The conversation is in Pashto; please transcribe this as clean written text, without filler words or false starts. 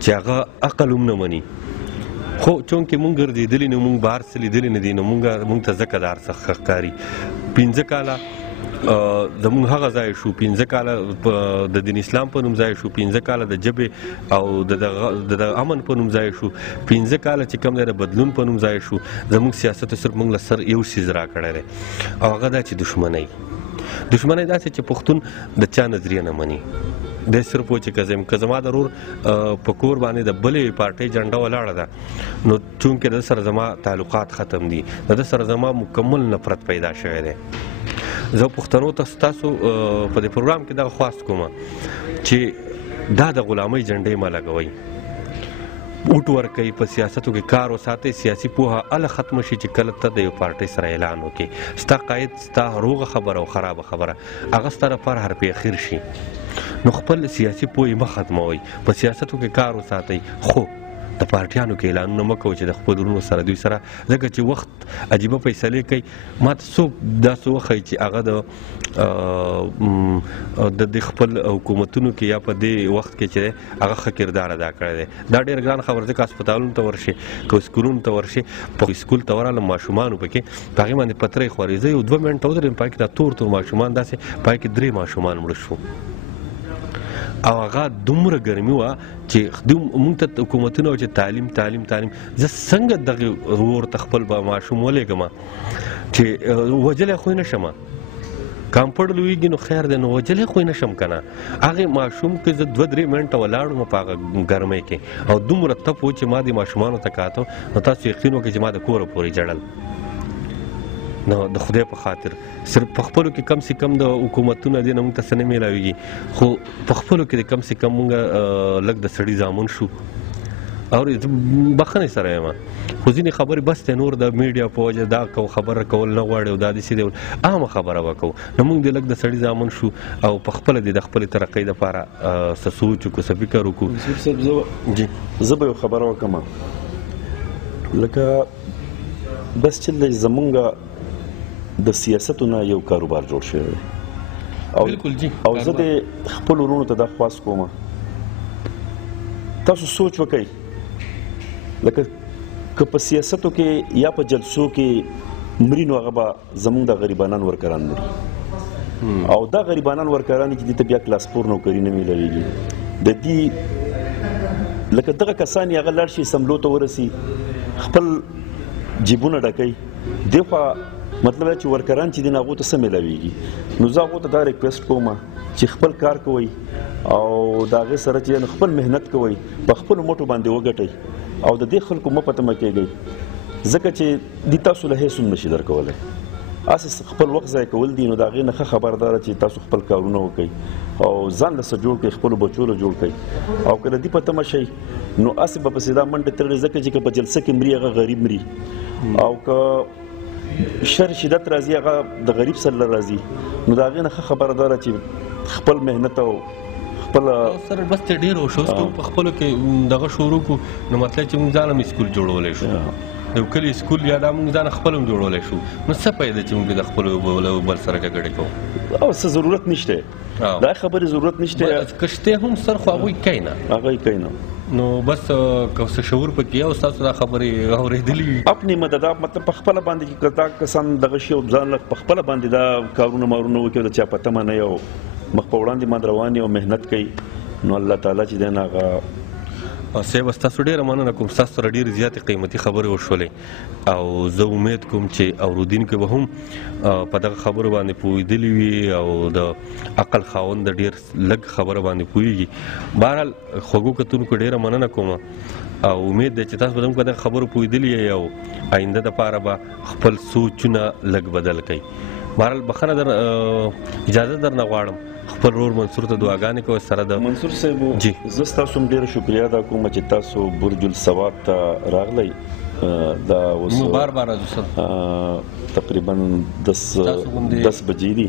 چې هغه عقل هم نه مني، خو چونکې مونږ ګرځېدلي نو مونږ بهر څه لیدلي نه دي نو مونږ ته ځکه دا هر څه ښه ښکاري. 5 کاله زمونږ هغه ځای شو، 5 کاله د دین اسلام په نوم ځای شو، 5 کاله د ژبې او د امن په نوم ځای شو، 5 کاله چې کوم دی د بدلون په نوم ځای شو. زمونږ سیاست صرف مونږ له سر یو څیز راکړی دی او هغه دا چې دښمنۍ داسې چې پښتون د چا نظریه نه مني. دی صرف و چې که زما د ورور په کور باندې د بلې پارټۍ جنډه ولاړه ده نو چونکې د سره زما تعلقات ختم دي، د سره زما مکمل نفرت پیدا شوی دی. زه پښتنو ته ستاسو په دې پروګرام کې دغه خواست کوم چې دا د غلامۍ جنډې مه لګوئ، اوټ ورکوئ، په سیاستو کې کار وساتئ. سیاسي پوهه هله ختمه شي چې کله ته د یو پارټۍ سره اعلان وکړې، ستا قاید ستا روغه خبره او خرابه خبره هغه ستا لپاره حرف اخر شي. نو خپل سیاسي پوهې مه ختموئ، په سیاستو کې کار وساتئ، خو د پارټیانو کې اعلانونه مه کوئ چې د خپل ورونو سره دوی سره، ځکه چې وخت عجیبه فیصلې کوي. ما ته څوک داسې وښایي چې هغه د خپل حکومتونو کې یا په دې وخت کې چې هغه ښه کردار ادا کړی دی. دا ډېر ګران خبر دی. که هسپتالونو ته ورشي، که سکولونو ته ورشي، په سکول ته ورغلم ماشومانو پکې په هغې باندې پترۍ خوري، زه یو 2 منټه ودرېدم، په هغې کې دا تور ماشومان داسې په هغې کې 3 ماشومان مړه شو او هغه دومره ګرمي وه چې مونږ ته حکومتونه چې تعلیم تعلیم تعلیم. زه څنګه دغه ورور ته خپل ماشوم ولېږم چې وجلی خو یې نه شم، کامپړ لویږي نو خیر دی، نو وجلی خو یې نه شم که نه. هغې ماشوم کې زه 2-3 منټه ولاړم په هغه ګرمۍ کې او دومره تپ و چې ما دې ماشومانو ته کاته نو تاسو یقین وکړئ چې ما د کوره پورې جړل. نو د خدای په خاطر صرف په خپلو کې کم سے کم د حکومتونه دې نه مونږ ته څه نه میلاویږي، خو په خپلو کې د کم سے کم مونږ لږ د سړي زامن شو. او بخښنې سره یم، خو ځینې خبرې بس دی، نور د میډیا په وجه دا خبره کول نه غواړي او دا داسې دی، عامه خبره به کوو. نو مونږ دې لږ د سړي زامن شو او په خپله دې د خپلې ترقۍ دپاره څه سوچ وکړو، څه فکر وکړو. زه به یو خبره وکړم، لکه بس چې زمونږ د سیاستونه یو کاروبار جوړ شوی دی او زه د خپل ورونو ته دا خواست کوم، تاسو سوچ وکئ لکه که په سیاستو کې یا په جلسو کې مري نو هغه به زمونږ د غریبانان ورکران مري او دا غریبانان ورکران چې دې ته بیا کلاس 4 نوکري نه میلاویږي. د دې لکه دغه کسان یې هغه لاړ شي سملو ته ورسي، خپل جیبونه ډکوي، دې خوا مطلب چې ورکران چې دي هغو ته څه میلاویږي. نو زه هغو ته دا ریکویسټ کوم چې خپل کار کوئ او د هغې سره چې خپل محنت کوئ، په خپلو مټو باندې وګټئ او د دې خلکو مه په تمه کېږئ، ځکه چې دې تاسو له هیڅ هم نشي درکولی. هسې خپل وخت ضایع کول دي. نو د هغې نه ښه خبرداره چې تاسو خپل کارونه وکړئ او ځان له څه جوړ کړئ، خپلو بچو له جوړ کړئ او که د دې په تمه شئ نو هسې به پسې دا منډې تړئ، ځکه چې که په جلسه کې مري هغه غریب مري او که شر شدت راځي هغه د غریب سره راځي. نو د هغې نه ښه خبرداره چې خپل محنت او خپل سره بس ته ډېر وشوست په خپلو کې دغه شروع کړو، نو مطلب چې موږ ځان هم سکول جوړولی شو، د یو کلي سکول یا دا موږ ځان خپل هم جوړولی شو. نو څه پیدا چې موږ د خپلو بل سره جګړې کوو؟ او څه ضرورت نشته، دا خبرې ضرورت نشته. که شته هم سر خو هغوی کوي نه، هغوی کوي نه. نو بس که څه شعور پکې او ستاسو دا خبرې اورېدلي وي خپلې مدده مطلب په خپله باندې چې که دا کسان دغه شي او ځان په خپله باندې دا کارونه مارونه وکړي او د چا په تمه نه یو مخ په وړاندې باندې روان او محنت کوي، نو الله تعالی چې دی نه هغه صاحب ستاسو ډېره مننه کوم، ستاسو سره ډېرې زیاتې قیمتي خبرې وشولې او زه امید کوم چې اورودونکي به هم په دغه خبرو باندې پوهېدلي وي او د عقل خاوند د ډېر لږ خبره باندې پوهېږي. بهرحال خوږو کتونکو ډېره مننه کوم او امید دی چې تاسو به هم په دغه خبرو پوهېدلي یئ او آینده دپاره به خپل سوچونه لږ بدل کوئ. بهرحال بخښنه اجازه درنه غواړم، خپل ورور منصور ته دعاګانې کوئ سره د منصور صاحب. زه ستاسو هم ډېره شکریه ادا کوم چې تاسو برج الثواب ته راغلی. دا اوس بار بار راځو سر تقریبا 10 بجې دي.